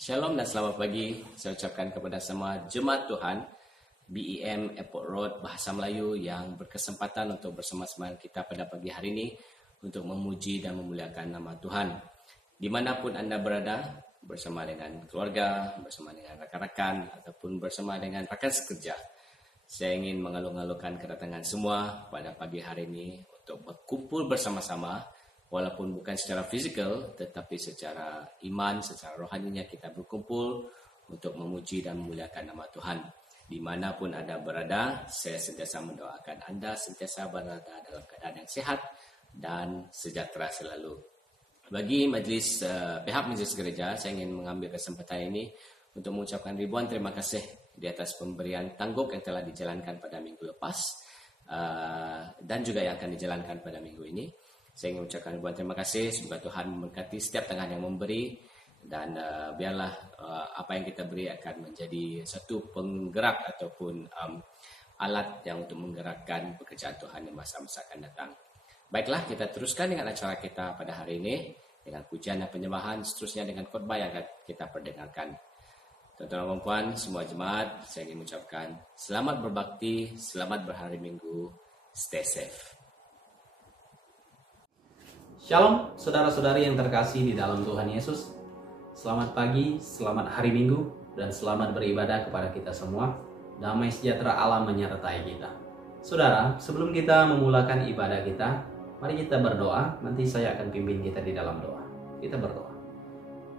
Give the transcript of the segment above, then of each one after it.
Shalom dan selamat pagi. Saya ucapkan kepada semua jemaat Tuhan BEM Airport Road Bahasa Melayu yang berkesempatan untuk bersama-sama kita pada pagi hari ini untuk memuji dan memuliakan nama Tuhan. Dimanapun Anda berada, bersama dengan keluarga, bersama dengan rakan-rakan, ataupun bersama dengan rakan sekerja, saya ingin mengalu-alukan kedatangan semua pada pagi hari ini untuk berkumpul bersama-sama. Walaupun bukan secara fizikal, tetapi secara iman, secara rohaninya kita berkumpul untuk memuji dan memuliakan nama Tuhan. Dimanapun Anda berada, saya sentiasa mendoakan Anda sentiasa berada dalam keadaan yang sehat dan sejahtera selalu. Bagi pihak majlis gereja, saya ingin mengambil kesempatan ini untuk mengucapkan ribuan terima kasih di atas pemberian tangguk yang telah dijalankan pada minggu lepas dan juga yang akan dijalankan pada minggu ini. Saya ingin mengucapkan ribuan terima kasih. Semoga Tuhan memberkati setiap tangan yang memberi. Dan biarlah apa yang kita beri akan menjadi satu penggerak ataupun alat yang untuk menggerakkan pekerjaan Tuhan di masa-masa akan datang. Baiklah, kita teruskan dengan acara kita pada hari ini. Dengan pujian dan penyembahan, seterusnya dengan khotbah yang akan kita perdengarkan. Tuan-tuan dan puan, semua jemaat, saya ingin mengucapkan selamat berbakti, selamat berhari Minggu, stay safe. Shalom, saudara-saudari yang terkasih di dalam Tuhan Yesus. Selamat pagi, selamat hari Minggu, dan selamat beribadah kepada kita semua. Damai sejahtera Allah menyertai kita. Saudara, sebelum kita memulakan ibadah kita, mari kita berdoa. Nanti saya akan pimpin kita di dalam doa. Kita berdoa.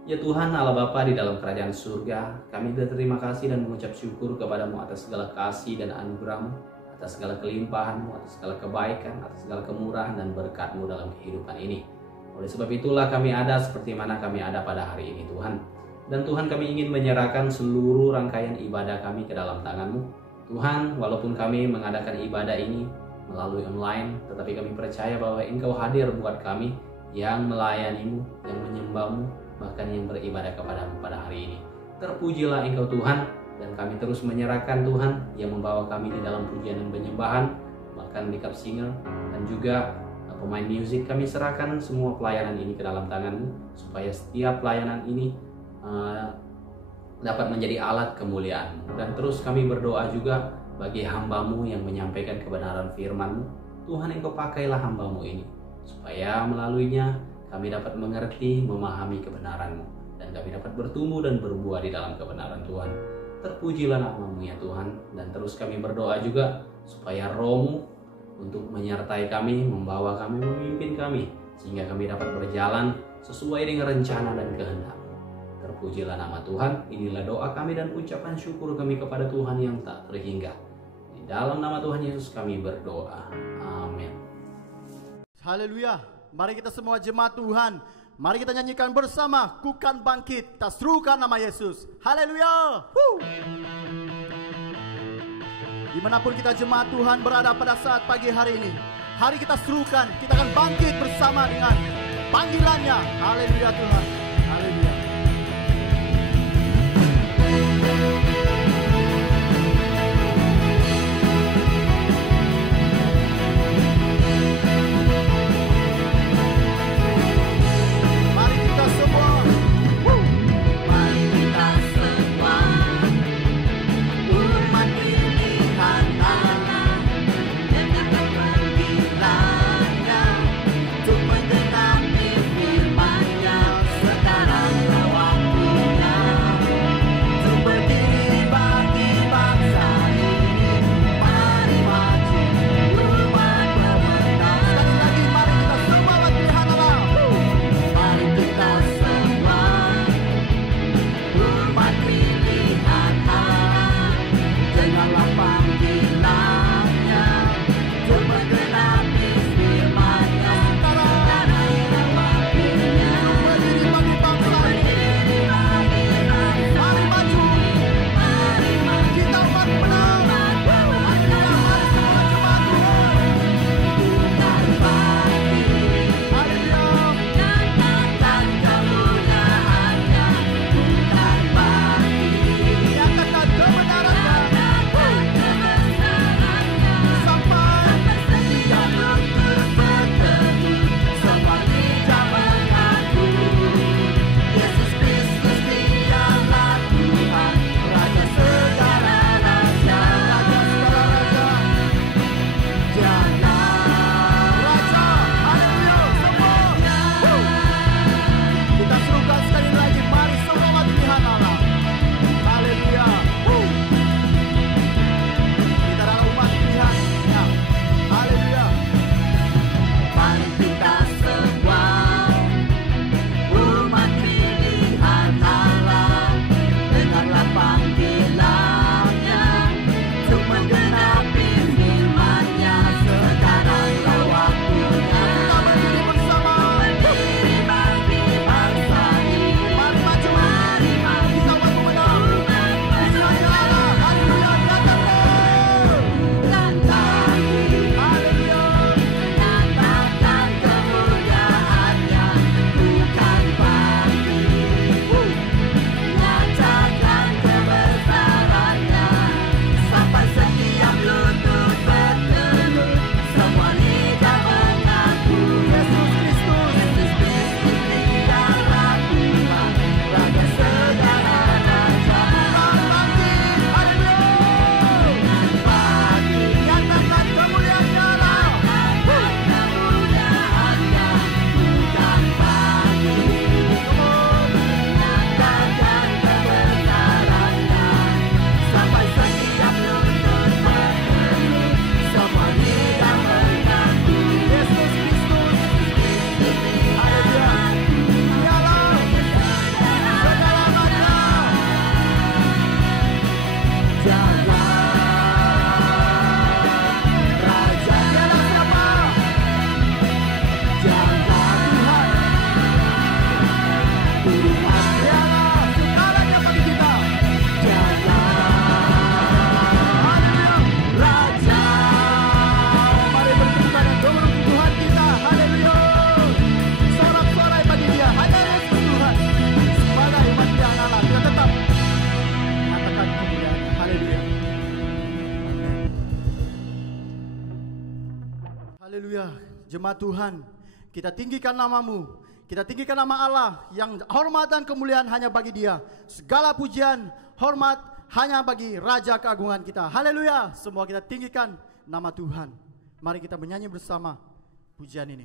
Ya Tuhan Allah Bapa di dalam kerajaan surga, kami berterima kasih dan mengucap syukur kepadamu atas segala kasih dan anugerah-Mu, atas segala kelimpahan-Mu, atas segala kebaikan, atas segala kemurahan dan berkat-Mu dalam kehidupan ini. Oleh sebab itulah kami ada seperti mana kami ada pada hari ini Tuhan. Dan Tuhan, kami ingin menyerahkan seluruh rangkaian ibadah kami ke dalam tangan-Mu. Tuhan, walaupun kami mengadakan ibadah ini melalui online, tetapi kami percaya bahwa Engkau hadir buat kami yang melayani-Mu, yang menyembah-Mu, bahkan yang beribadah kepada-Mu pada hari ini. Terpujilah Engkau Tuhan. Dan kami terus menyerahkan Tuhan yang membawa kami di dalam pujian dan penyembahan, bahkan backup singer dan juga pemain musik. Kami serahkan semua pelayanan ini ke dalam tangan-Mu, supaya setiap pelayanan ini dapat menjadi alat kemuliaan-Mu. Dan terus kami berdoa juga bagi hamba-Mu yang menyampaikan kebenaran firman-Mu. Tuhan, Engkau pakailah hamba-Mu ini, supaya melaluinya kami dapat mengerti, memahami kebenaran-Mu, dan kami dapat bertumbuh dan berbuah di dalam kebenaran Tuhan. Terpujilah nama-Mu ya Tuhan. Dan terus kami berdoa juga supaya Roh-Mu untuk menyertai kami, membawa kami, memimpin kami, sehingga kami dapat berjalan sesuai dengan rencana dan kehendak-Mu. Terpujilah nama Tuhan. Inilah doa kami dan ucapan syukur kami kepada Tuhan yang tak terhingga. Di dalam nama Tuhan Yesus kami berdoa. Amin. Haleluya. Mari kita semua jemaat Tuhan, mari kita nyanyikan bersama Ku Kan Bangkit. Kita serukan nama Yesus. Haleluya. Dimanapun kita jemaat Tuhan berada pada saat pagi hari ini, hari kita serukan, kita akan bangkit bersama dengan panggilannya. Haleluya Tuhan. Haleluya. Untuk mendengar firman-Nya. Haleluya, jemaat Tuhan, kita tinggikan nama-Mu. Kita tinggikan nama Allah yang hormat dan kemuliaan hanya bagi Dia. Segala pujian, hormat hanya bagi Raja keagungan kita. Haleluya, semua kita tinggikan nama Tuhan. Mari kita menyanyi bersama pujian ini.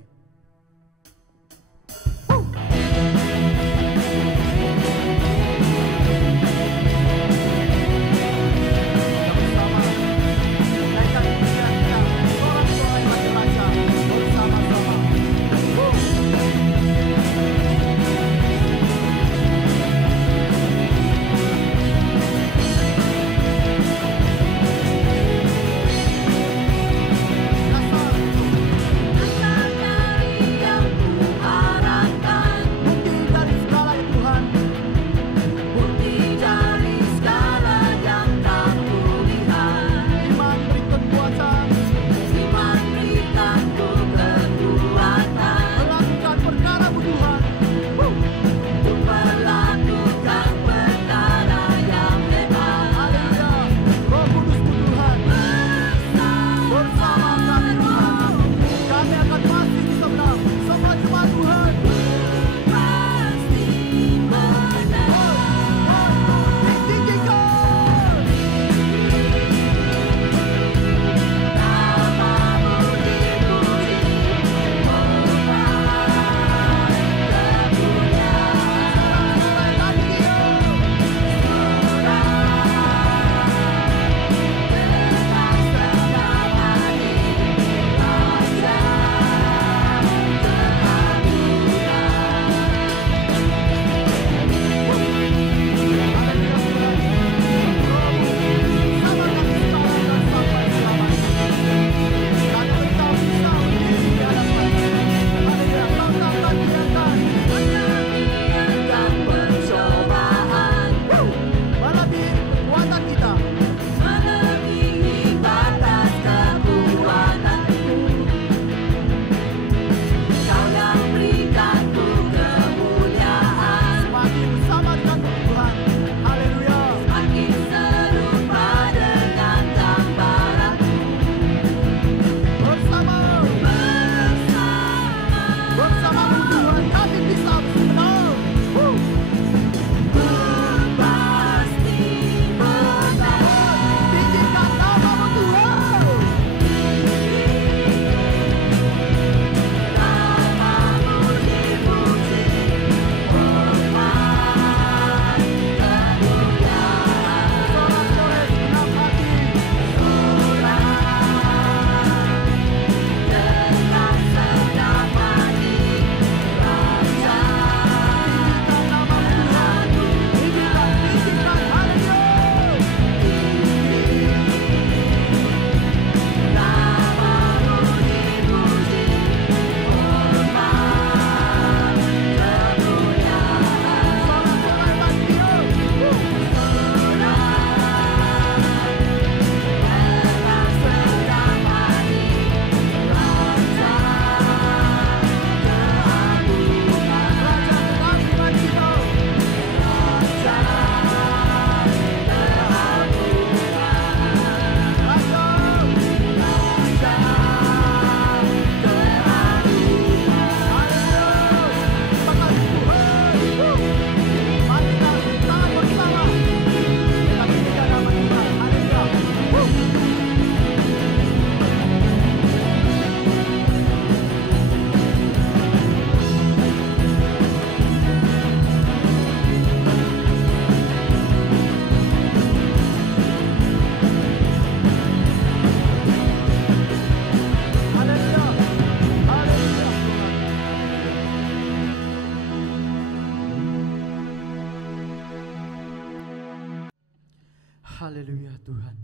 Haleluya Tuhan.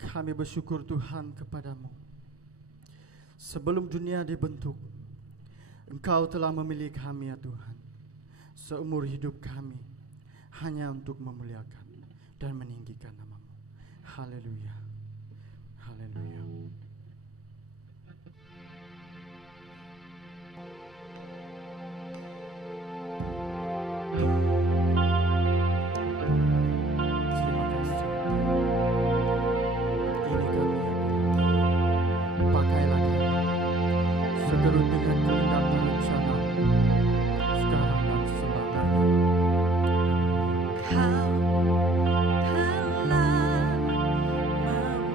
Kami bersyukur Tuhan kepadamu. Sebelum dunia dibentuk, Engkau telah memilih kami ya Tuhan. Seumur hidup kami hanya untuk memuliakan dan meninggikan nama-Mu. Haleluya. Haleluya. Pakailah turut dengan kehendak dan rencana sekarang dan selamanya. Kau telah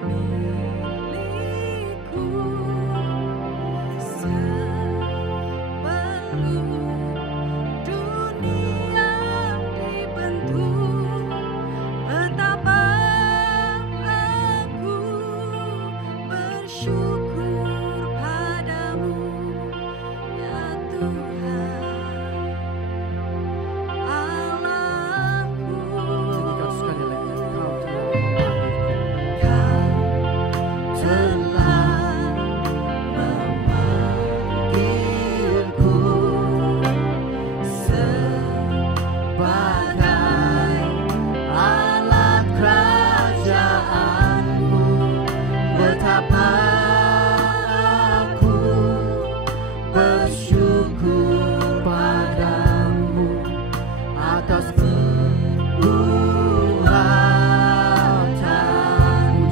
memilihku sebelum dunia dibentuk. Betapa aku bersyukur padamu, ya Tuhan Allahku. Nyanyikan sekali lagi. Kau telah memanggilku. Kau telah memanggilku sebagai alat kerajaanmu. Betapa aku bersyukur padamu atas perbuatanmu.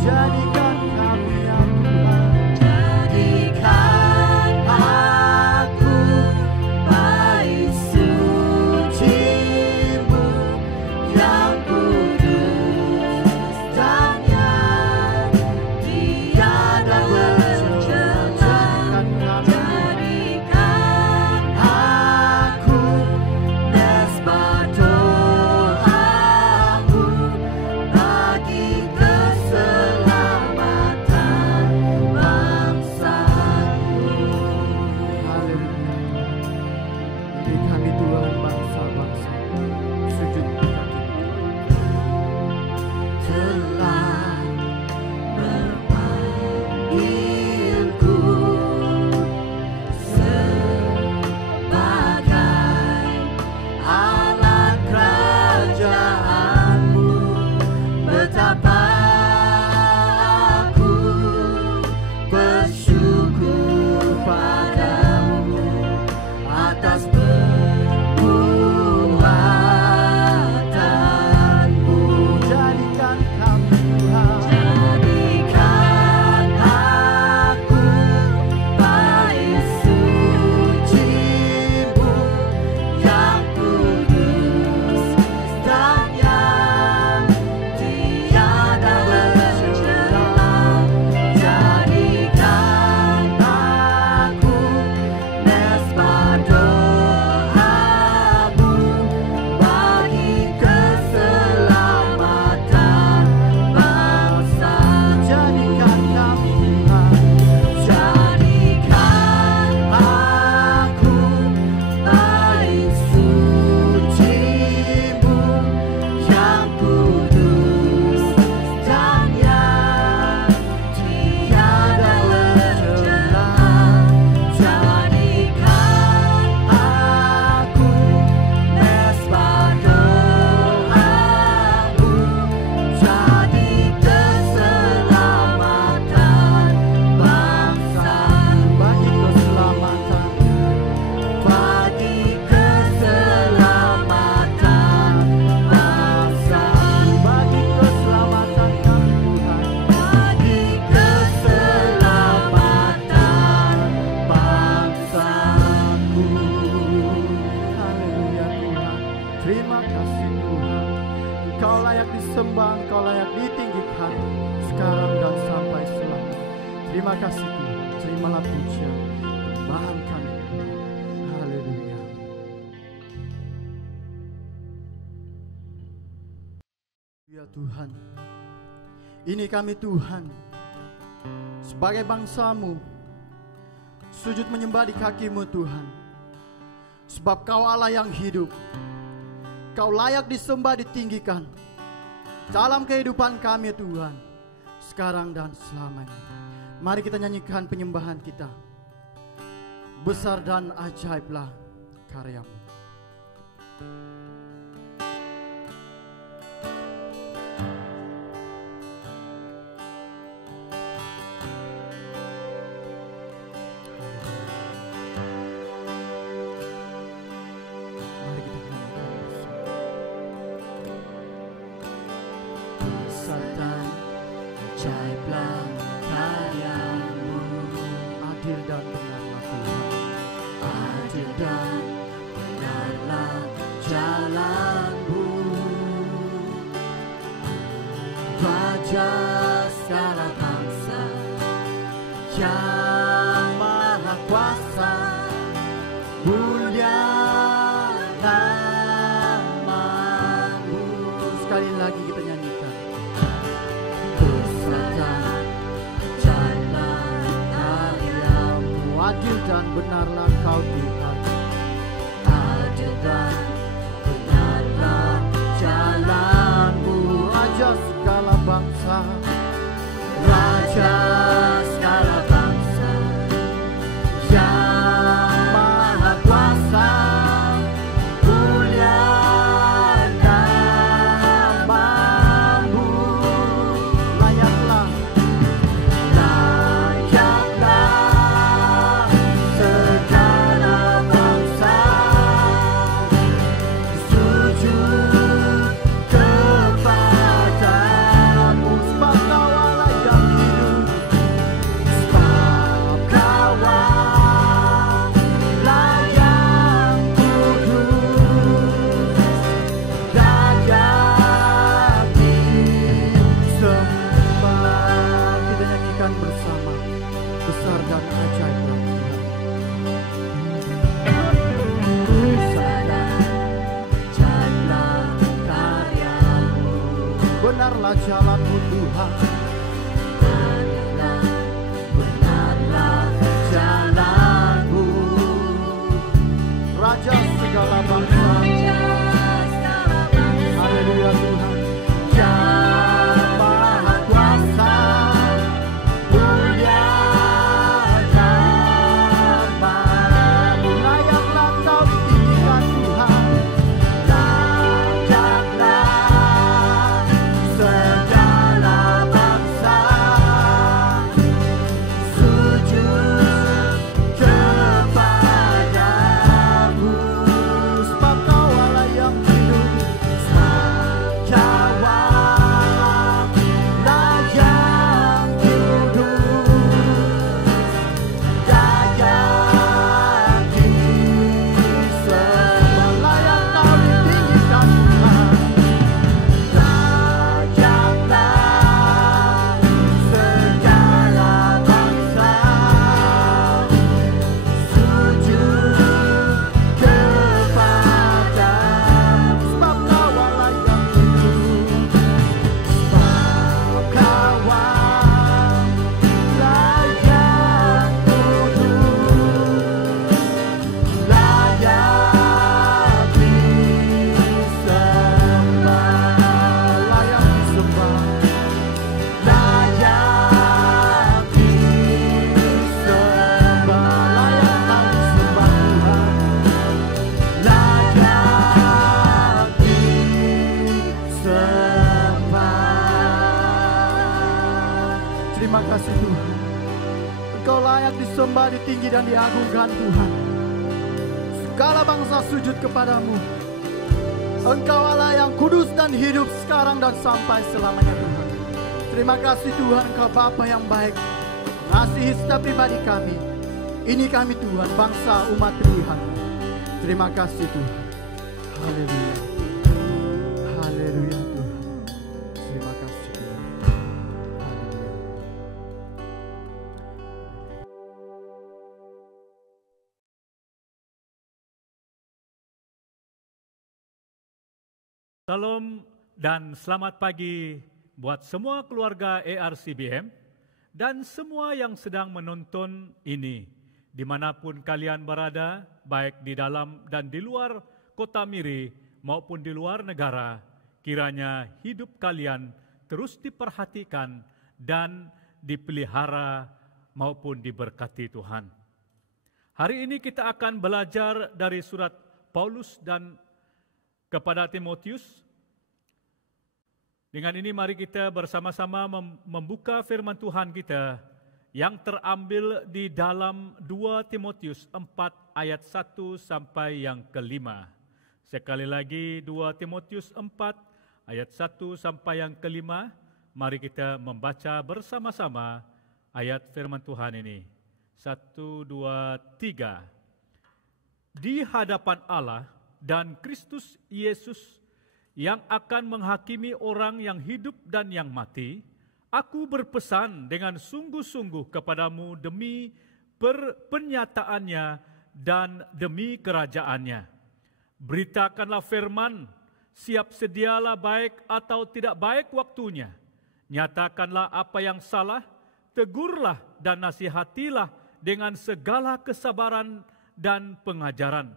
Jadikan kami ya Tuhan. Jadikan aku bait suci-Mu yang kudus dan yang tiada bercela. Jadikan aku mesbah doamu bagi keselamatan bangsaku. Haleluya. Ini kami Tuhan bangsa-bangsa sujud di kaki-Mu. Telah memanggilku sebagai alat kerajaanmu. Betapa aku bersyukur padamu atas perbuatanmu. Jadikan kami Tuhan. Jadikan aku bait suci-Mu yang kudus dan yang tiada bercela. Jadikan aku mesbah doamu bagi keselamatan bangsa. Jadikan kami Tuhan. Jadikan aku bait suci-Mu yang kudus dan yang tiada bercela. Jadikan aku mesbah doamu jadi keselamatan bangsa. Bagi keselamatan. Bagi keselamatan bangsa. Bagi keselamatan kami Tuhan. Bagi keselamatan bangsaku. Haleluya Tuhan. Terima kasih Tuhan. Engkau layak disembah, Engkau layak ditinggikan sekarang dan sampai selamanya. Terima kasih Tuhan. Terimalah pujian penyembahan kami Tuhan. Haleluya. Ya Tuhan, ini kami Tuhan sebagai bangsa-Mu sujud menyembah di kaki-Mu Tuhan. Sebab Kau Allah yang hidup, Kau layak disembah, ditinggikan dalam kehidupan kami Tuhan, sekarang dan selamanya. Mari kita nyanyikan penyembahan kita. Besar dan ajaiblah karya-Mu. Mari kita nyanyikan bersama. Besar dan ajaiblah karya-Mu. Adil dan benarlah Tuhan. dan benarlah jalanmu, Raja segala bangsa yang maha kuasa, mulia namamu. Sekali lagi kita nyanyikan. Besar dan jalan karyamu, Adil dan benarlah Kau Tuhan. adil dan benarlah jalanmu, Raja segala bangsa, Raja segala bangsa yang maha kuasa, mulia namamu. layaklah Layaklah segala bangsa sujud kepadamu, sebab Kau Allah yang hidup. sebab Kau Allah yang kudus dan yang disembah. Kita nyanyikan bersama. Besar dan ajaiblah Tuhan. Besar dan ajaiblah karyamu, Benarlah jalanmu Tuhan. benarlah jalanmu, Raja segala bangsa. Haleluya Tuhan. yang maha kuasa, mulia namamu. Layaklah Kau ditinggikan Tuhan. Layaklah segala bangsa sujud kepadamu, Sebab Kau Allah yang hidup. Kau Allah yang kudus dan yang disembah. Layak Kau ditinggikan Tuhan. Layaklah segala bangsa sujud kepadamu, Sebab Kau Allah yang hidup. sebab Kau Allah yang kudus, layak disembah, Layak disembah. layak disembah, Layak Kau disembah Tuhan. layak disembah. Terima kasih Tuhan. Engkau layak disembah, ditinggi dan diagungkan Tuhan. Segala bangsa sujud kepadamu. Engkau Allah yang kudus dan hidup sekarang dan sampai selamanya Tuhan. Terima kasih Tuhan, Engkau Bapa yang baik. Mengasihi setiap pribadi kami. Ini kami Tuhan, bangsa umat Tuhan. Terima kasih Tuhan. Haleluya. Haleluya Tuhan. Terima kasih Tuhan. Haleluya. Salam dan selamat pagi buat semua keluarga ARCBM dan semua yang sedang menonton ini, dimanapun kalian berada, baik di dalam dan di luar kota Miri maupun di luar negara, kiranya hidup kalian terus diperhatikan dan dipelihara maupun diberkati Tuhan. Hari ini kita akan belajar dari surat Paulus dan kepada Timotius. Dengan ini mari kita bersama-sama membuka firman Tuhan kita yang terambil di dalam 2 Timotius 4 ayat 1 sampai yang ke-5. Sekali lagi 2 Timotius 4 ayat 1 sampai yang ke-5. Mari kita membaca bersama-sama ayat firman Tuhan ini. 1, 2, 3. di hadapan Allah dan Kristus Yesus yang akan menghakimi orang yang hidup dan yang mati, aku berpesan dengan sungguh-sungguh kepadamu demi pernyataannya dan demi kerajaannya. Beritakanlah firman, siap sedialah baik atau tidak baik waktunya. Nyatakanlah apa yang salah, tegurlah dan nasihatilah dengan segala kesabaran dan pengajaran.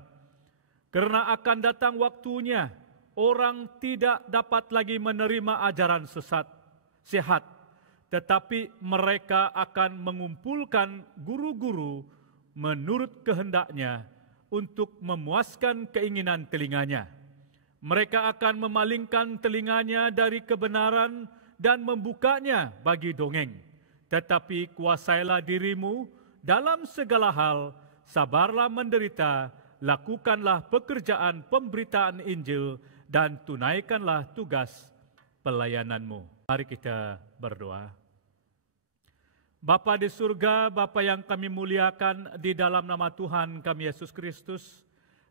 Karena akan datang waktunya, orang tidak dapat lagi menerima ajaran sehat, tetapi mereka akan mengumpulkan guru-guru menurut kehendaknya untuk memuaskan keinginan telinganya. Mereka akan memalingkan telinganya dari kebenaran dan membukanya bagi dongeng. Tetapi kuasailah dirimu dalam segala hal, sabarlah menderita, lakukanlah pekerjaan pemberitaan Injil, dan tunaikanlah tugas pelayananmu. Mari kita berdoa. Bapa di surga, Bapa yang kami muliakan di dalam nama Tuhan kami Yesus Kristus,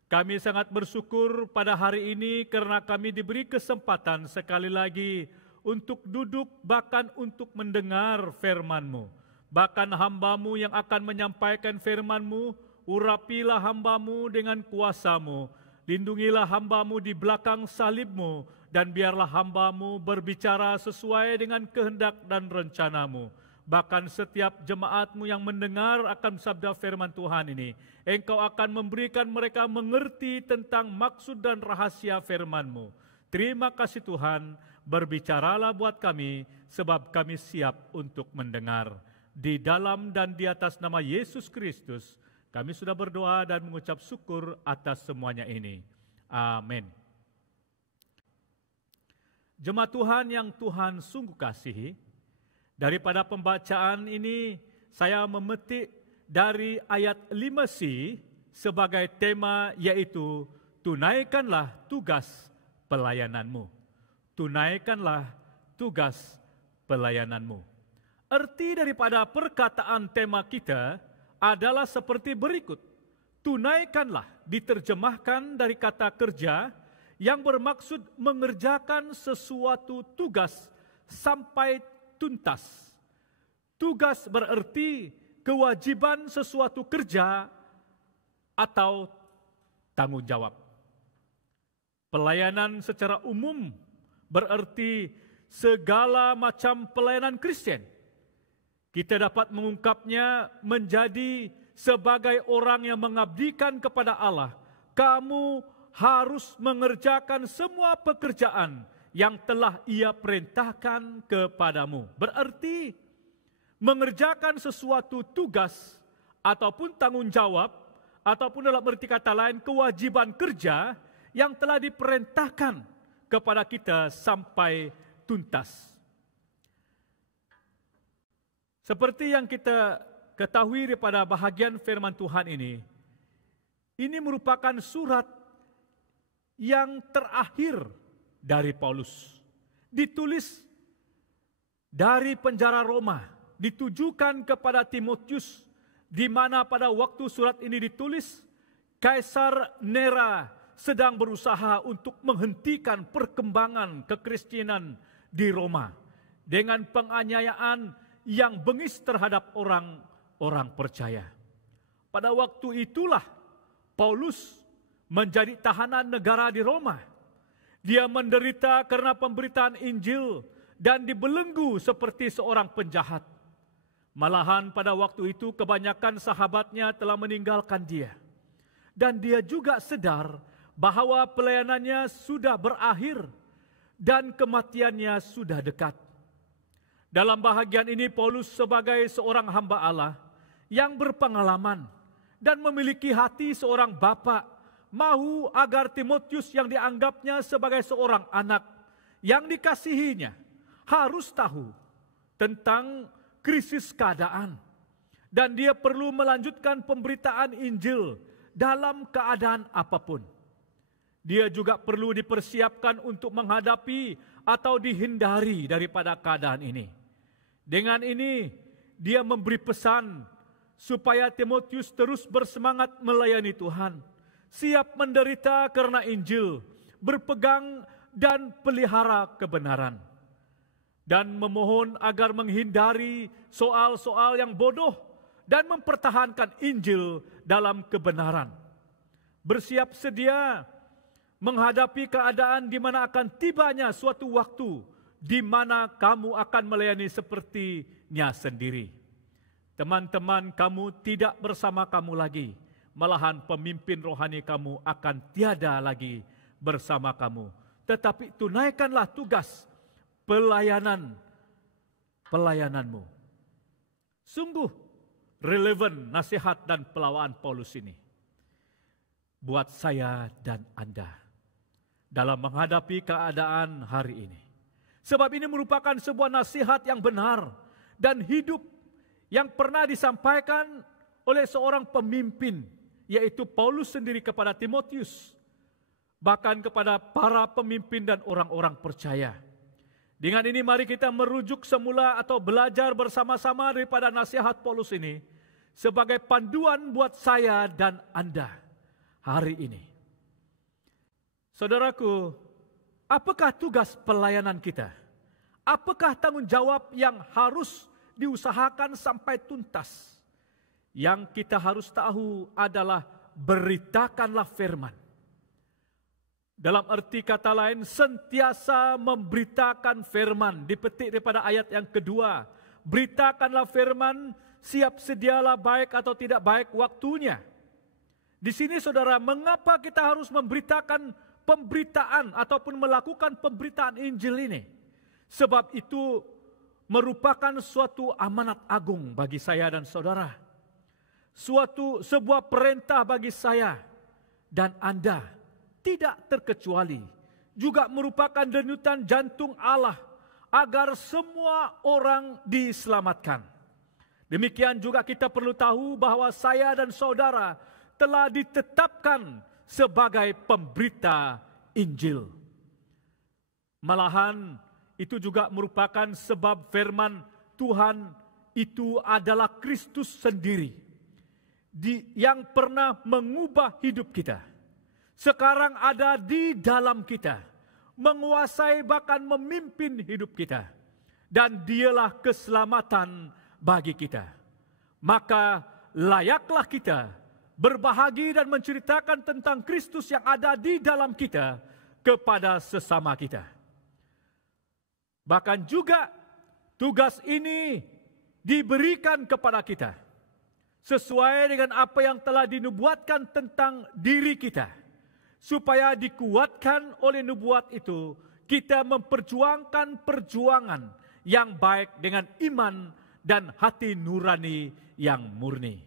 kami sangat bersyukur pada hari ini karena kami diberi kesempatan sekali lagi untuk duduk bahkan untuk mendengar firman-Mu. Bahkan hamba-Mu yang akan menyampaikan firman-Mu, urapilah hamba-Mu dengan kuasa-Mu, lindungilah hamba-Mu di belakang salib-Mu, dan biarlah hamba-Mu berbicara sesuai dengan kehendak dan rencana-Mu. Bahkan setiap jemaat-Mu yang mendengar akan sabda firman Tuhan ini, Engkau akan memberikan mereka mengerti tentang maksud dan rahasia firman-Mu. Terima kasih Tuhan, berbicaralah buat kami, sebab kami siap untuk mendengar. Di dalam dan di atas nama Yesus Kristus, kami sudah berdoa dan mengucap syukur atas semuanya ini. Amin. Jemaat Tuhan yang Tuhan sungguh kasihi, daripada pembacaan ini saya memetik dari ayat 5c sebagai tema, yaitu tunaikanlah tugas pelayananmu. Tunaikanlah tugas pelayananmu. Arti daripada perkataan tema kita adalah seperti berikut. Tunaikanlah diterjemahkan dari kata kerja yang bermaksud mengerjakan sesuatu tugas sampai tuntas. Tugas berarti kewajiban sesuatu kerja atau tanggung jawab. Pelayanan secara umum berarti segala macam pelayanan Kristen. Kita dapat mengungkapnya menjadi sebagai orang yang mengabdikan kepada Allah. Kamu harus mengerjakan semua pekerjaan yang telah Ia perintahkan kepadamu. Berarti mengerjakan sesuatu tugas ataupun tanggung jawab, ataupun dalam arti kata lain kewajiban kerja yang telah diperintahkan kepada kita sampai tuntas. Seperti yang kita ketahui daripada bahagian firman Tuhan ini merupakan surat yang terakhir dari Paulus. Ditulis dari penjara Roma, ditujukan kepada Timotius, di mana pada waktu surat ini ditulis, Kaisar Nera sedang berusaha untuk menghentikan perkembangan kekristenan di Roma dengan penganiayaan yang bengis terhadap orang percaya. Pada waktu itulah Paulus menjadi tahanan negara di Roma. Dia menderita karena pemberitaan Injil dan dibelenggu seperti seorang penjahat. Malahan pada waktu itu kebanyakan sahabatnya telah meninggalkan dia. Dan dia juga sadar bahwa pelayanannya sudah berakhir dan kematiannya sudah dekat. Dalam bahagian ini Paulus sebagai seorang hamba Allah yang berpengalaman dan memiliki hati seorang bapa, mahu agar Timotius yang dianggapnya sebagai seorang anak yang dikasihinya harus tahu tentang krisis keadaan. Dan dia perlu melanjutkan pemberitaan Injil dalam keadaan apapun. Dia juga perlu dipersiapkan untuk menghadapi atau dihindari daripada keadaan ini. Dengan ini, dia memberi pesan supaya Timotius terus bersemangat melayani Tuhan. siap menderita karena Injil, berpegang dan pelihara kebenaran, dan memohon agar menghindari soal-soal yang bodoh dan mempertahankan Injil dalam kebenaran. Bersiap sedia menghadapi keadaan di mana akan tibanya suatu waktu di mana kamu akan melayani sepertinya sendiri. Teman-teman kamu tidak bersama kamu lagi, malahan pemimpin rohani kamu akan tiada lagi bersama kamu. Tetapi tunaikanlah tugas pelayananmu. Sungguh relevan nasihat dan pelawaan Paulus ini buat saya dan Anda dalam menghadapi keadaan hari ini. Sebab ini merupakan sebuah nasihat yang benar dan hidup yang pernah disampaikan oleh seorang pemimpin, yaitu Paulus sendiri kepada Timotius, bahkan kepada para pemimpin dan orang-orang percaya. Dengan ini mari kita merujuk semula atau belajar bersama-sama daripada nasihat Paulus ini sebagai panduan buat saya dan Anda hari ini. Saudaraku, apakah tugas pelayanan kita? Apakah tanggung jawab yang harus diusahakan sampai tuntas? Yang kita harus tahu adalah beritakanlah firman. Dalam arti kata lain, sentiasa memberitakan firman. Dipetik daripada ayat yang kedua. Beritakanlah firman, siap sedialah baik atau tidak baik waktunya. Di sini saudara, mengapa kita harus memberitakan pemberitaan ataupun melakukan pemberitaan Injil ini? Sebab itu merupakan suatu amanat agung bagi saya dan saudara. Sebuah perintah bagi saya dan Anda, tidak terkecuali, juga merupakan denyutan jantung Allah agar semua orang diselamatkan. Demikian juga kita perlu tahu bahwa saya dan saudara telah ditetapkan sebagai pemberita Injil. Malahan itu juga merupakan sebab firman Tuhan itu adalah Kristus sendiri yang pernah mengubah hidup kita. Sekarang ada di dalam kita, menguasai bahkan memimpin hidup kita. Dan dialah keselamatan bagi kita. Maka layaklah kita berbahagi dan menceritakan tentang Kristus yang ada di dalam kita kepada sesama kita. Bahkan juga tugas ini diberikan kepada kita sesuai dengan apa yang telah dinubuatkan tentang diri kita, supaya dikuatkan oleh nubuat itu kita memperjuangkan perjuangan yang baik dengan iman dan hati nurani yang murni.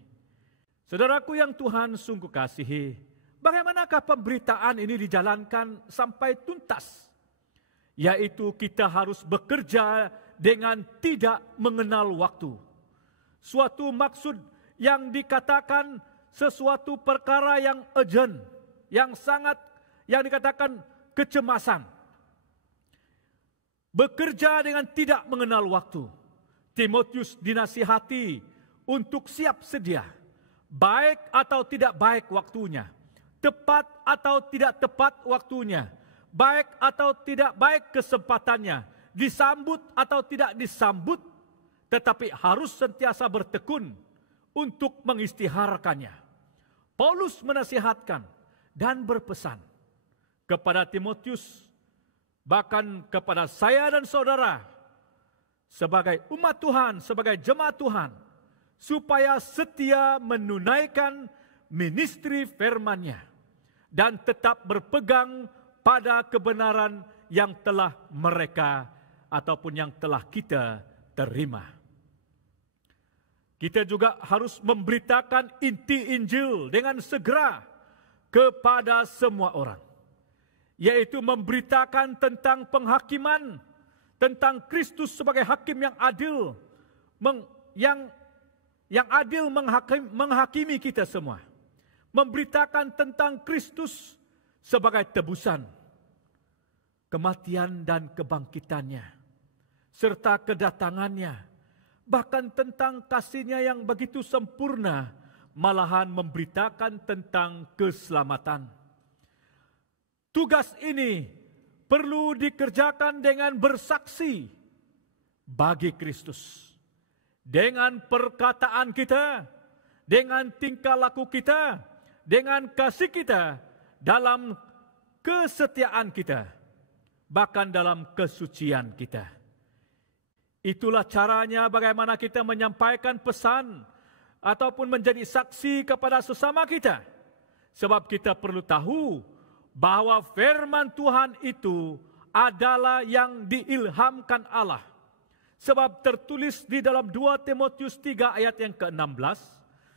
Saudaraku yang Tuhan sungguh kasihi, bagaimanakah pemberitaan ini dijalankan sampai tuntas? Yaitu kita harus bekerja dengan tidak mengenal waktu. Suatu maksud yang dikatakan sesuatu perkara yang urgent, yang dikatakan kecemasan. Bekerja dengan tidak mengenal waktu. Timotius dinasihati untuk siap sedia. Baik atau tidak baik waktunya, tepat atau tidak tepat waktunya, baik atau tidak baik kesempatannya, disambut atau tidak disambut, tetapi harus sentiasa bertekun untuk mengistiharkannya. Paulus menasihatkan dan berpesan kepada Timotius, bahkan kepada saya dan saudara, sebagai umat Tuhan, sebagai jemaat Tuhan, supaya setia menunaikan ministry firman-Nya dan tetap berpegang pada kebenaran yang telah mereka ataupun yang telah kita terima. Kita juga harus memberitakan inti Injil dengan segera kepada semua orang, yaitu memberitakan tentang penghakiman, tentang Kristus sebagai hakim yang adil, yang adil menghakimi kita semua. Memberitakan tentang Kristus sebagai tebusan, kematian dan kebangkitannya, serta kedatangannya. Bahkan tentang kasih-Nya yang begitu sempurna malahan memberitakan tentang keselamatan. Tugas ini perlu dikerjakan dengan bersaksi bagi Kristus. Dengan perkataan kita, dengan tingkah laku kita, dengan kasih kita, dalam kesetiaan kita, bahkan dalam kesucian kita. Itulah caranya bagaimana kita menyampaikan pesan ataupun menjadi saksi kepada sesama kita. Sebab kita perlu tahu bahwa firman Tuhan itu adalah yang diilhamkan Allah. Sebab tertulis di dalam 2 Timotius 3 ayat yang ke-16,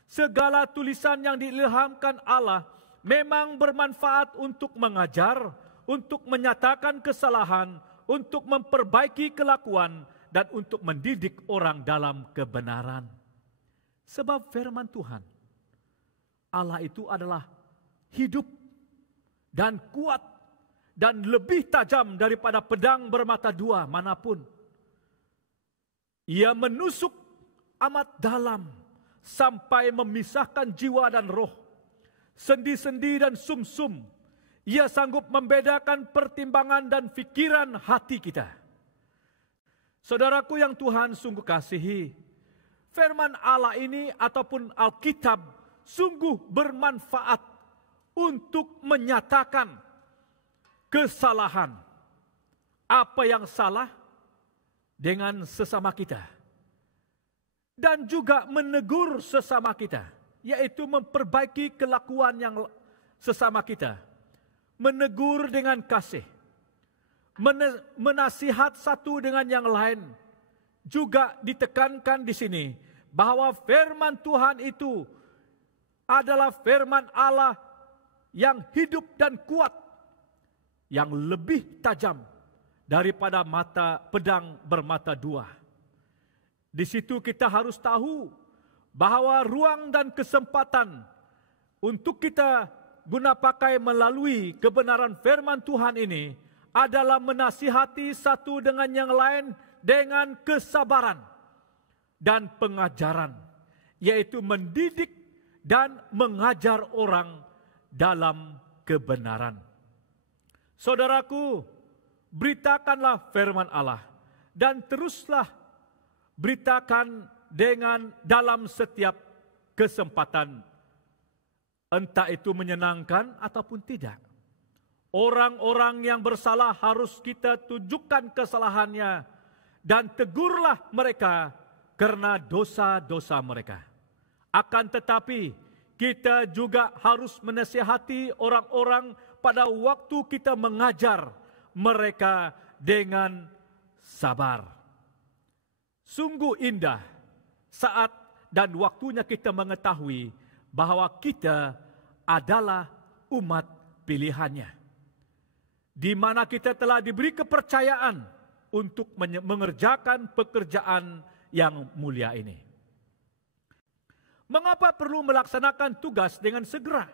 segala tulisan yang diilhamkan Allah memang bermanfaat untuk mengajar, untuk menyatakan kesalahan, untuk memperbaiki kelakuan, dan untuk mendidik orang dalam kebenaran. Sebab firman Tuhan, Allah itu adalah hidup dan kuat dan lebih tajam daripada pedang bermata dua manapun. Ia menusuk amat dalam sampai memisahkan jiwa dan roh, sendi-sendi dan sumsum. Ia sanggup membedakan pertimbangan dan fikiran hati kita. Saudaraku yang Tuhan sungguh kasihi, firman Allah ini ataupun Alkitab sungguh bermanfaat untuk menyatakan kesalahan. Apa yang salah dengan sesama kita. Dan juga menegur sesama kita, yaitu memperbaiki kelakuan yang sesama kita. Menegur dengan kasih. Menasihat satu dengan yang lain. Juga ditekankan di sini bahwa firman Tuhan itu adalah firman Allah yang hidup dan kuat, yang lebih tajam daripada pedang bermata dua. Di situ kita harus tahu bahwa ruang dan kesempatan untuk kita guna pakai melalui kebenaran firman Tuhan ini adalah menasihati satu dengan yang lain dengan kesabaran dan pengajaran, yaitu mendidik dan mengajar orang dalam kebenaran. Saudaraku, beritakanlah firman Allah dan teruslah beritakan dalam setiap kesempatan, entah itu menyenangkan ataupun tidak. Orang-orang yang bersalah harus kita tunjukkan kesalahannya dan tegurlah mereka karena dosa-dosa mereka. Akan tetapi kita juga harus menasihati orang-orang pada waktu kita mengajar mereka dengan sabar. Sungguh indah saat dan waktunya kita mengetahui bahwa kita adalah umat pilihannya, di mana kita telah diberi kepercayaan untuk mengerjakan pekerjaan yang mulia ini. Mengapa perlu melaksanakan tugas dengan segera?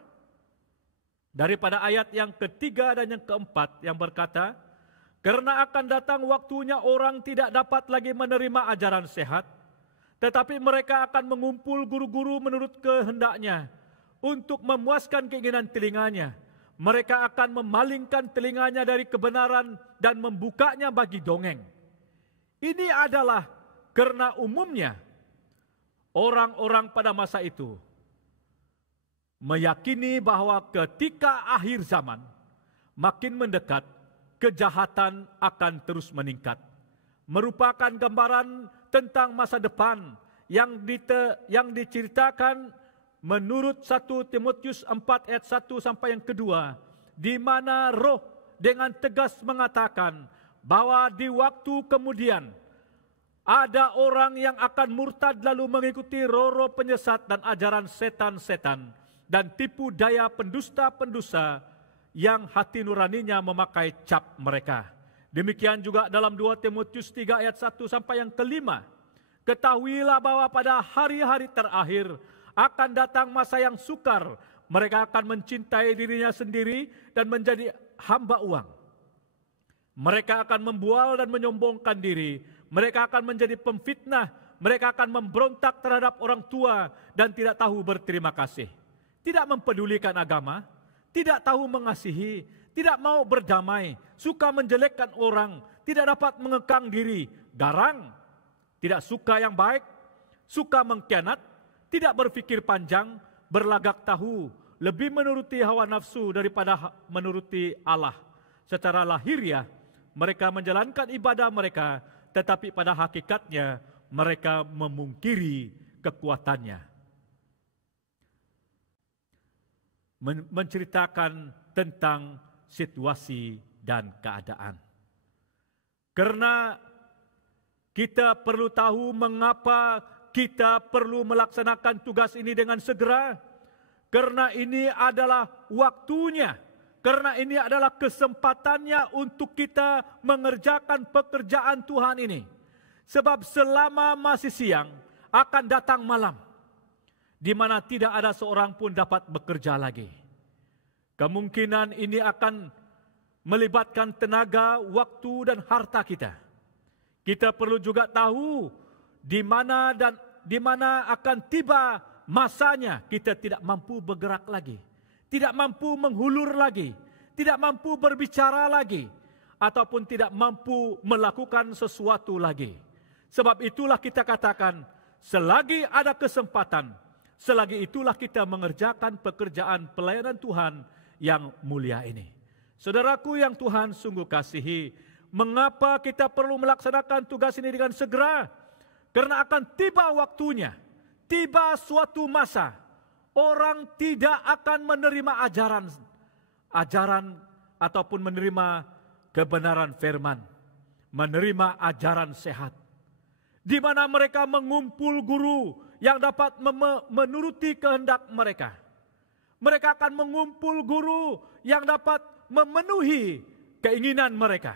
Daripada ayat yang ketiga dan yang keempat yang berkata, karena akan datang waktunya orang tidak dapat lagi menerima ajaran sehat, tetapi mereka akan mengumpul guru-guru menurut kehendaknya untuk memuaskan keinginan telinganya. Mereka akan memalingkan telinganya dari kebenaran dan membukanya bagi dongeng. Ini adalah karena umumnya orang-orang pada masa itu meyakini bahwa ketika akhir zaman makin mendekat, kejahatan akan terus meningkat. Merupakan gambaran tentang masa depan yang diceritakan menurut 1 Timotius 4 ayat 1 sampai yang kedua, di mana Roh dengan tegas mengatakan bahwa di waktu kemudian ada orang yang akan murtad lalu mengikuti roh-roh penyesat dan ajaran setan-setan dan tipu daya pendusta-pendusta yang hati nuraninya memakai cap mereka. Demikian juga dalam 2 Timotius 3 ayat 1 sampai yang kelima. Ketahuilah bahwa pada hari-hari terakhir akan datang masa yang sukar. Mereka akan mencintai dirinya sendiri dan menjadi hamba uang. Mereka akan membual dan menyombongkan diri. Mereka akan menjadi pemfitnah, mereka akan memberontak terhadap orang tua dan tidak tahu berterima kasih. Tidak mempedulikan agama, tidak tahu mengasihi, tidak mau berdamai, suka menjelekkan orang, tidak dapat mengekang diri, garang, tidak suka yang baik, suka mengkhianat, tidak berpikir panjang, berlagak tahu, lebih menuruti hawa nafsu daripada menuruti Allah. Secara lahiriah, mereka menjalankan ibadah mereka, tetapi pada hakikatnya mereka memungkiri kekuatannya. Menceritakan tentang situasi dan keadaan. Karena kita perlu tahu mengapa kita perlu melaksanakan tugas ini dengan segera. Karena ini adalah waktunya. Karena ini adalah kesempatannya untuk kita mengerjakan pekerjaan Tuhan ini. Sebab selama masih siang akan datang malam, di mana tidak ada seorang pun dapat bekerja lagi. Kemungkinan ini akan melibatkan tenaga, waktu dan harta kita. Kita perlu juga tahu di mana akan tiba masanya kita tidak mampu bergerak lagi, tidak mampu menghulur lagi, tidak mampu berbicara lagi, ataupun tidak mampu melakukan sesuatu lagi. Sebab itulah kita katakan, selagi ada kesempatan, selagi itulah kita mengerjakan pekerjaan pelayanan Tuhan yang mulia ini. Saudaraku yang Tuhan sungguh kasihi, mengapa kita perlu melaksanakan tugas ini dengan segera? Karena akan tiba waktunya, tiba suatu masa, orang tidak akan menerima ajaran ataupun menerima kebenaran firman, menerima ajaran sehat, di mana mereka mengumpul guru yang dapat menuruti kehendak mereka. Mereka akan mengumpul guru yang dapat memenuhi keinginan mereka.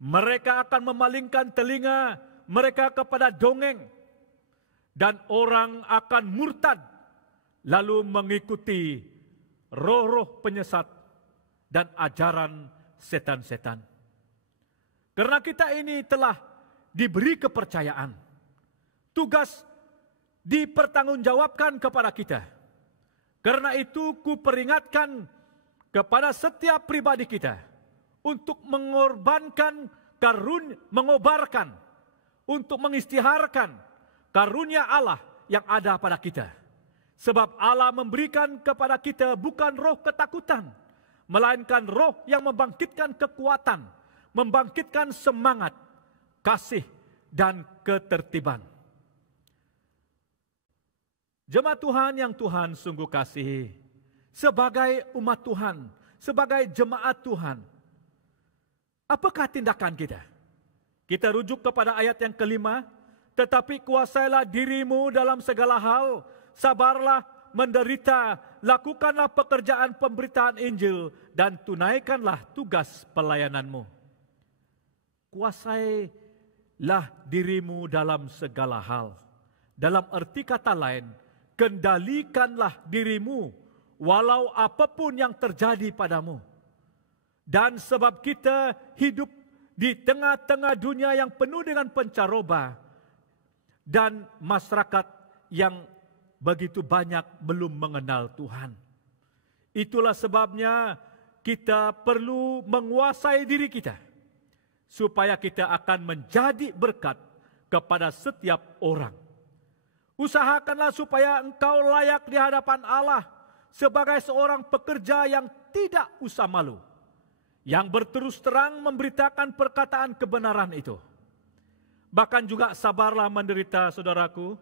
Mereka akan memalingkan telinga mereka kepada dongeng, dan orang akan murtad lalu mengikuti roh-roh penyesat dan ajaran setan-setan. Karena kita ini telah diberi kepercayaan, tugas dipertanggungjawabkan kepada kita. Karena itu kuperingatkan kepada setiap pribadi kita untuk mengobarkan, untuk mengistiharkan karunia Allah yang ada pada kita. Sebab Allah memberikan kepada kita bukan roh ketakutan, melainkan roh yang membangkitkan kekuatan, membangkitkan semangat, kasih, dan ketertiban. Jemaat Tuhan yang Tuhan sungguh kasihi, sebagai umat Tuhan, sebagai jemaat Tuhan, apakah tindakan kita? Kita rujuk kepada ayat yang kelima, tetapi kuasailah dirimu dalam segala hal, sabarlah menderita, lakukanlah pekerjaan pemberitaan Injil, dan tunaikanlah tugas pelayananmu. Kuasailah dirimu dalam segala hal. Dalam arti kata lain, kendalikanlah dirimu walau apapun yang terjadi padamu. Dan sebab kita hidup di tengah-tengah dunia yang penuh dengan pancaroba dan masyarakat yang begitu banyak belum mengenal Tuhan. Itulah sebabnya kita perlu menguasai diri kita supaya kita akan menjadi berkat kepada setiap orang. Usahakanlah supaya engkau layak di hadapan Allah sebagai seorang pekerja yang tidak usah malu, yang berterus terang memberitakan perkataan kebenaran itu. Bahkan juga sabarlah menderita, saudaraku.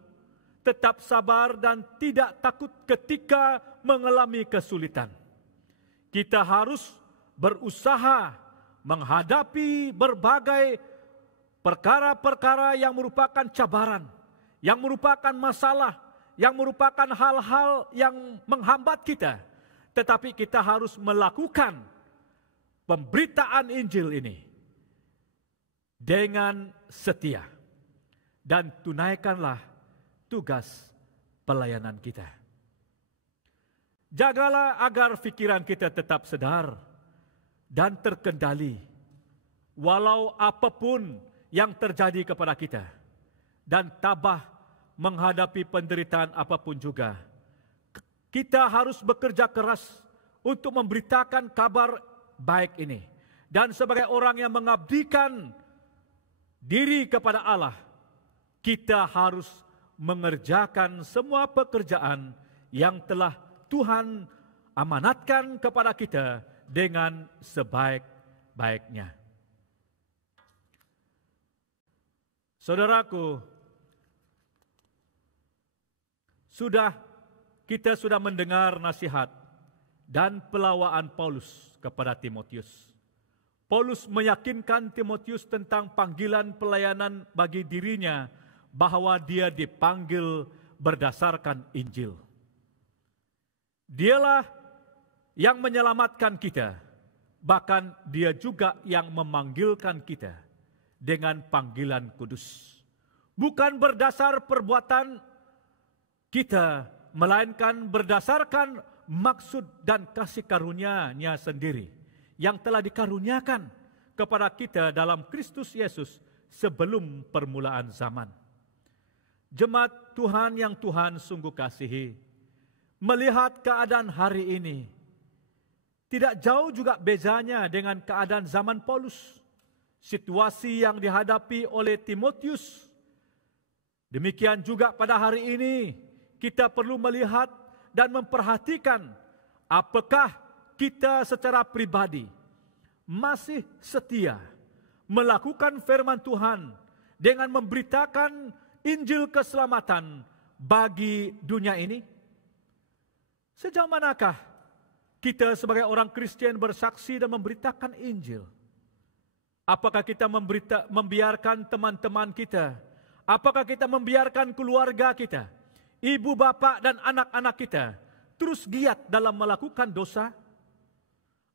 Tetap sabar dan tidak takut ketika mengalami kesulitan. Kita harus berusaha menghadapi berbagai perkara-perkara yang merupakan cabaran, yang merupakan masalah, yang merupakan hal-hal yang menghambat kita. Tetapi kita harus melakukan pemberitaan Injil ini dengan setia, dan tunaikanlah tugas pelayanan kita. Jagalah agar pikiran kita tetap sedar dan terkendali walau apapun yang terjadi kepada kita. dan tabah menghadapi penderitaan apapun juga. Kita harus bekerja keras untuk memberitakan kabar baik ini. Dan sebagai orang yang mengabdikan diri kepada Allah, kita harus mengerjakan semua pekerjaan yang telah Tuhan amanatkan kepada kita dengan sebaik-baiknya. Saudaraku, kita sudah mendengar nasihat dan pelawaan Paulus kepada Timotius. Paulus meyakinkan Timotius tentang panggilan pelayanan bagi dirinya, bahwa dia dipanggil berdasarkan Injil. Dialah yang menyelamatkan kita, bahkan dia juga yang memanggilkan kita dengan panggilan kudus. Bukan berdasar perbuatan kita, melainkan berdasarkan maksud dan kasih karunia-Nya sendiri yang telah dikaruniakan kepada kita dalam Kristus Yesus sebelum permulaan zaman. Jemaat Tuhan yang Tuhan sungguh kasihi, melihat keadaan hari ini, tidak jauh juga bezanya dengan keadaan zaman Paulus. Situasi yang dihadapi oleh Timotius, demikian juga pada hari ini kita perlu melihat dan memperhatikan apakah kita secara pribadi masih setia melakukan firman Tuhan dengan memberitakan Injil keselamatan bagi dunia ini. Sejauh manakah kita sebagai orang Kristen bersaksi dan memberitakan Injil? Apakah kita membiarkan teman-teman kita? Apakah kita membiarkan keluarga kita, ibu bapak dan anak-anak kita terus giat dalam melakukan dosa?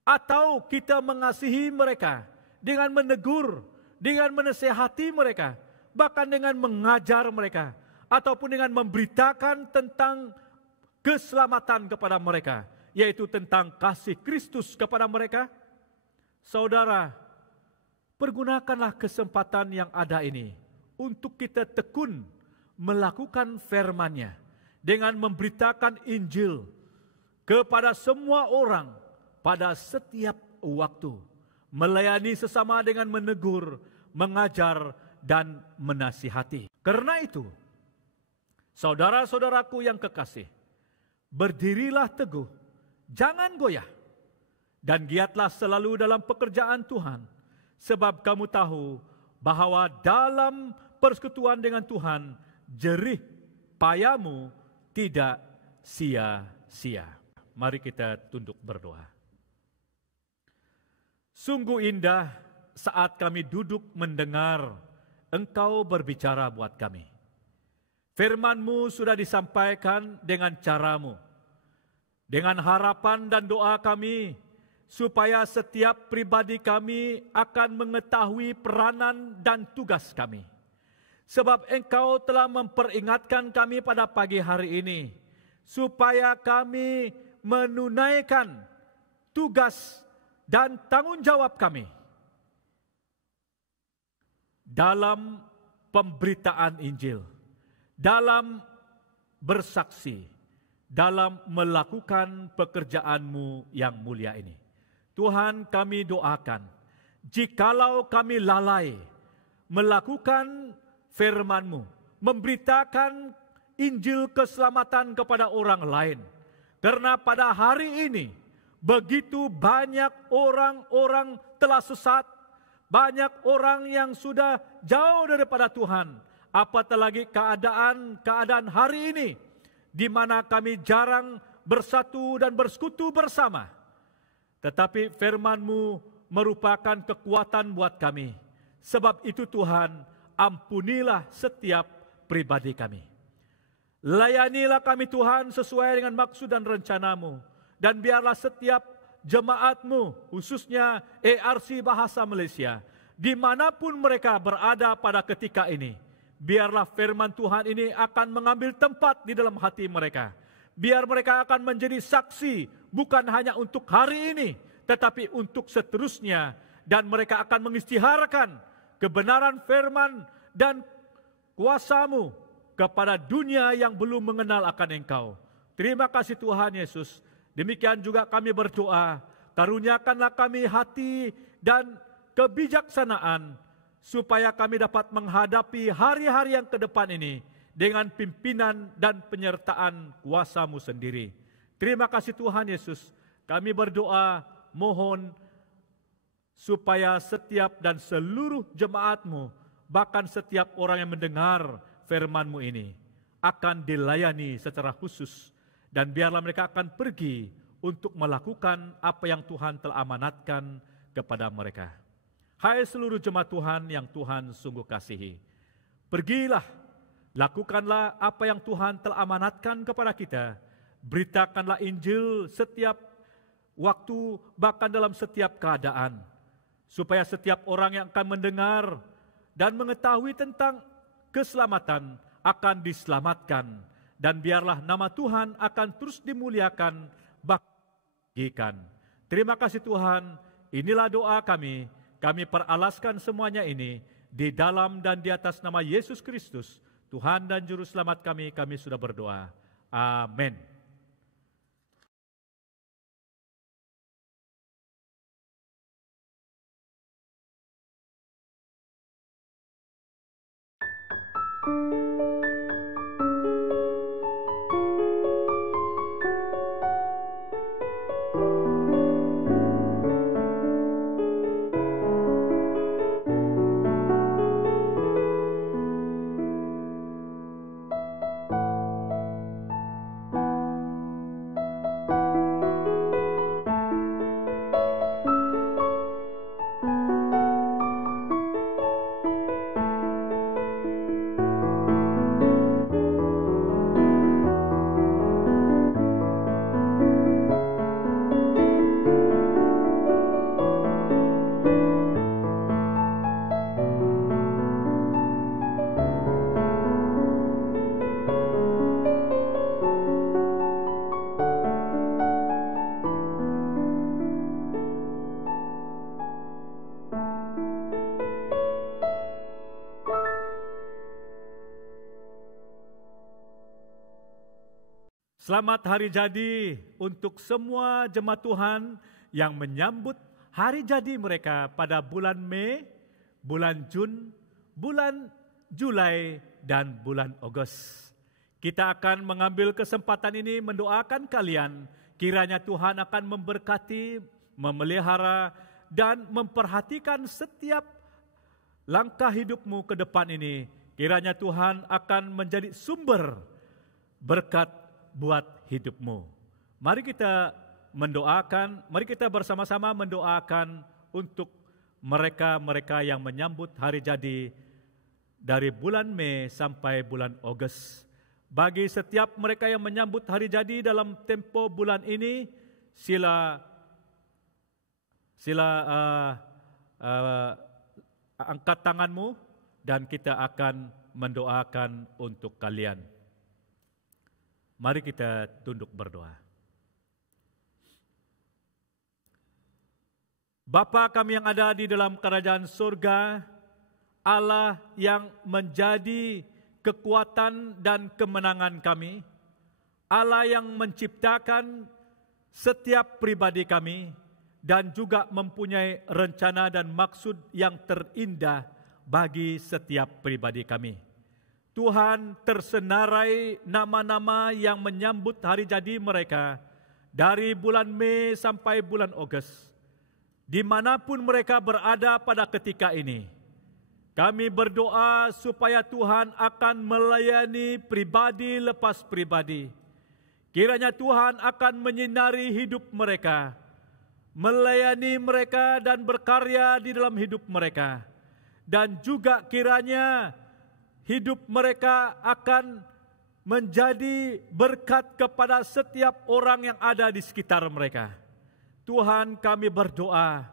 Atau kita mengasihi mereka dengan menegur, dengan menasihati mereka, bahkan dengan mengajar mereka, ataupun dengan memberitakan tentang keselamatan kepada mereka, yaitu tentang kasih Kristus kepada mereka? Saudara, pergunakanlah kesempatan yang ada ini untuk kita tekun melakukan firman-Nya dengan memberitakan Injil kepada semua orang pada setiap waktu, melayani sesama dengan menegur, mengajar, dan menasihati. Karena itu, saudara-saudaraku yang kekasih, berdirilah teguh, jangan goyah, dan giatlah selalu dalam pekerjaan Tuhan, sebab kamu tahu bahwa dalam persekutuan dengan Tuhan, jerih payamu tidak sia-sia. Mari kita tunduk berdoa. Sungguh indah saat kami duduk mendengar Engkau berbicara buat kami. Firman-Mu sudah disampaikan dengan cara-Mu. Dengan harapan dan doa kami, supaya setiap pribadi kami akan mengetahui peranan dan tugas kami. Sebab Engkau telah memperingatkan kami pada pagi hari ini, supaya kami menunaikan tugas dan tanggung jawab kami dalam pemberitaan Injil, dalam bersaksi, dalam melakukan pekerjaan-Mu yang mulia ini. Tuhan, kami doakan, jikalau kami lalai melakukan firman-Mu, memberitakan Injil keselamatan kepada orang lain, karena pada hari ini begitu banyak orang-orang telah sesat, banyak orang yang sudah jauh daripada Tuhan, apatah lagi keadaan hari ini, di mana kami jarang bersatu dan bersekutu bersama. Tetapi firman-Mu merupakan kekuatan buat kami. Sebab itu Tuhan, ampunilah setiap pribadi kami. Layanilah kami Tuhan sesuai dengan maksud dan rencana-Mu. Dan biarlah setiap jemaat-Mu, khususnya ARC Bahasa Malaysia, dimanapun mereka berada pada ketika ini, biarlah firman Tuhan ini akan mengambil tempat di dalam hati mereka. Biar mereka akan menjadi saksi, bukan hanya untuk hari ini, tetapi untuk seterusnya. Dan mereka akan mengisytiharkan kebenaran firman dan kuasa-Mu kepada dunia yang belum mengenal akan Engkau. Terima kasih Tuhan Yesus. Demikian juga kami berdoa, karuniakanlah kami hati dan kebijaksanaan, supaya kami dapat menghadapi hari-hari yang ke depan ini dengan pimpinan dan penyertaan kuasa-Mu sendiri. Terima kasih Tuhan Yesus. Kami berdoa, mohon supaya setiap dan seluruh jemaat-Mu, bahkan setiap orang yang mendengar firman-Mu ini, akan dilayani secara khusus. Dan biarlah mereka akan pergi untuk melakukan apa yang Tuhan telah amanatkan kepada mereka. Hai seluruh jemaat Tuhan yang Tuhan sungguh kasihi, pergilah, lakukanlah apa yang Tuhan telah amanatkan kepada kita. Beritakanlah Injil setiap waktu, bahkan dalam setiap keadaan, supaya setiap orang yang akan mendengar dan mengetahui tentang keselamatan akan diselamatkan. Dan biarlah nama Tuhan akan terus dimuliakan, bagikan. Terima kasih Tuhan, inilah doa kami. Kami peralaskan semuanya ini di dalam dan di atas nama Yesus Kristus, Tuhan dan Juru Selamat kami sudah berdoa. Amin. Selamat hari jadi untuk semua jemaat Tuhan yang menyambut hari jadi mereka pada bulan Mei, bulan Jun, bulan Julai, dan bulan Agustus. Kita akan mengambil kesempatan ini mendoakan kalian, kiranya Tuhan akan memberkati, memelihara, dan memperhatikan setiap langkah hidupmu ke depan ini. Kiranya Tuhan akan menjadi sumber berkat buat hidupmu. Mari kita mendoakan, mari kita bersama-sama mendoakan untuk mereka-mereka yang menyambut hari jadi dari bulan Mei sampai bulan Agustus. Bagi setiap mereka yang menyambut hari jadi dalam tempo bulan ini, sila angkat tanganmu dan kita akan mendoakan untuk kalian. Mari kita tunduk berdoa. Bapa kami yang ada di dalam kerajaan surga, Allah yang menjadi kekuatan dan kemenangan kami, Allah yang menciptakan setiap pribadi kami dan juga mempunyai rencana dan maksud yang terindah bagi setiap pribadi kami. Tuhan, tersenarai nama-nama yang menyambut hari jadi mereka dari bulan Mei sampai bulan Agustus. Dimanapun mereka berada pada ketika ini, kami berdoa supaya Tuhan akan melayani pribadi lepas pribadi. Kiranya Tuhan akan menyinari hidup mereka, melayani mereka dan berkarya di dalam hidup mereka. Dan juga kiranya hidup mereka akan menjadi berkat kepada setiap orang yang ada di sekitar mereka. Tuhan, kami berdoa,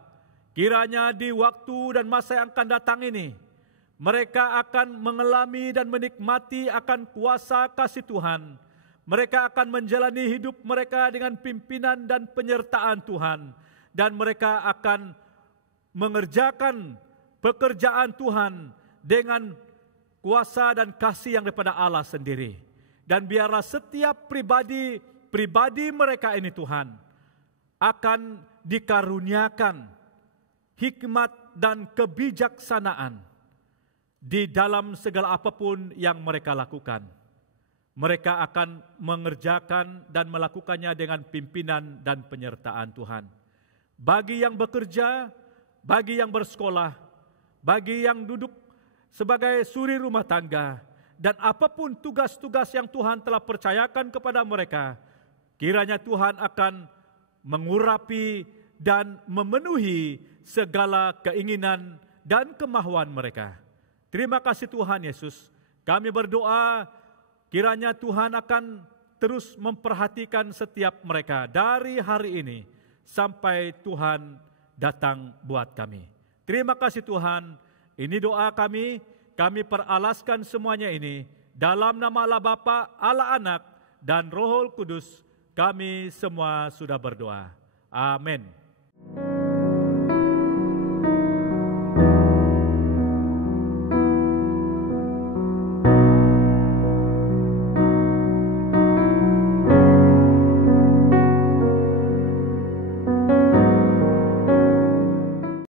kiranya di waktu dan masa yang akan datang ini, mereka akan mengalami dan menikmati akan kuasa kasih Tuhan. Mereka akan menjalani hidup mereka dengan pimpinan dan penyertaan Tuhan. Dan mereka akan mengerjakan pekerjaan Tuhan dengan kuasa dan kasih yang daripada Allah sendiri. Dan biarlah setiap pribadi mereka ini Tuhan akan dikaruniakan hikmat dan kebijaksanaan di dalam segala apapun yang mereka lakukan. Mereka akan mengerjakan dan melakukannya dengan pimpinan dan penyertaan Tuhan. Bagi yang bekerja, bagi yang bersekolah, bagi yang duduk sebagai suri rumah tangga, dan apapun tugas-tugas yang Tuhan telah percayakan kepada mereka, kiranya Tuhan akan mengurapi dan memenuhi segala keinginan dan kemahuan mereka. Terima kasih Tuhan Yesus. Kami berdoa kiranya Tuhan akan terus memperhatikan setiap mereka dari hari ini sampai Tuhan datang buat kami. Terima kasih Tuhan. Ini doa kami peralaskan semuanya ini dalam nama Allah Bapa, Allah Anak, dan Roh Kudus. Kami semua sudah berdoa. Amin.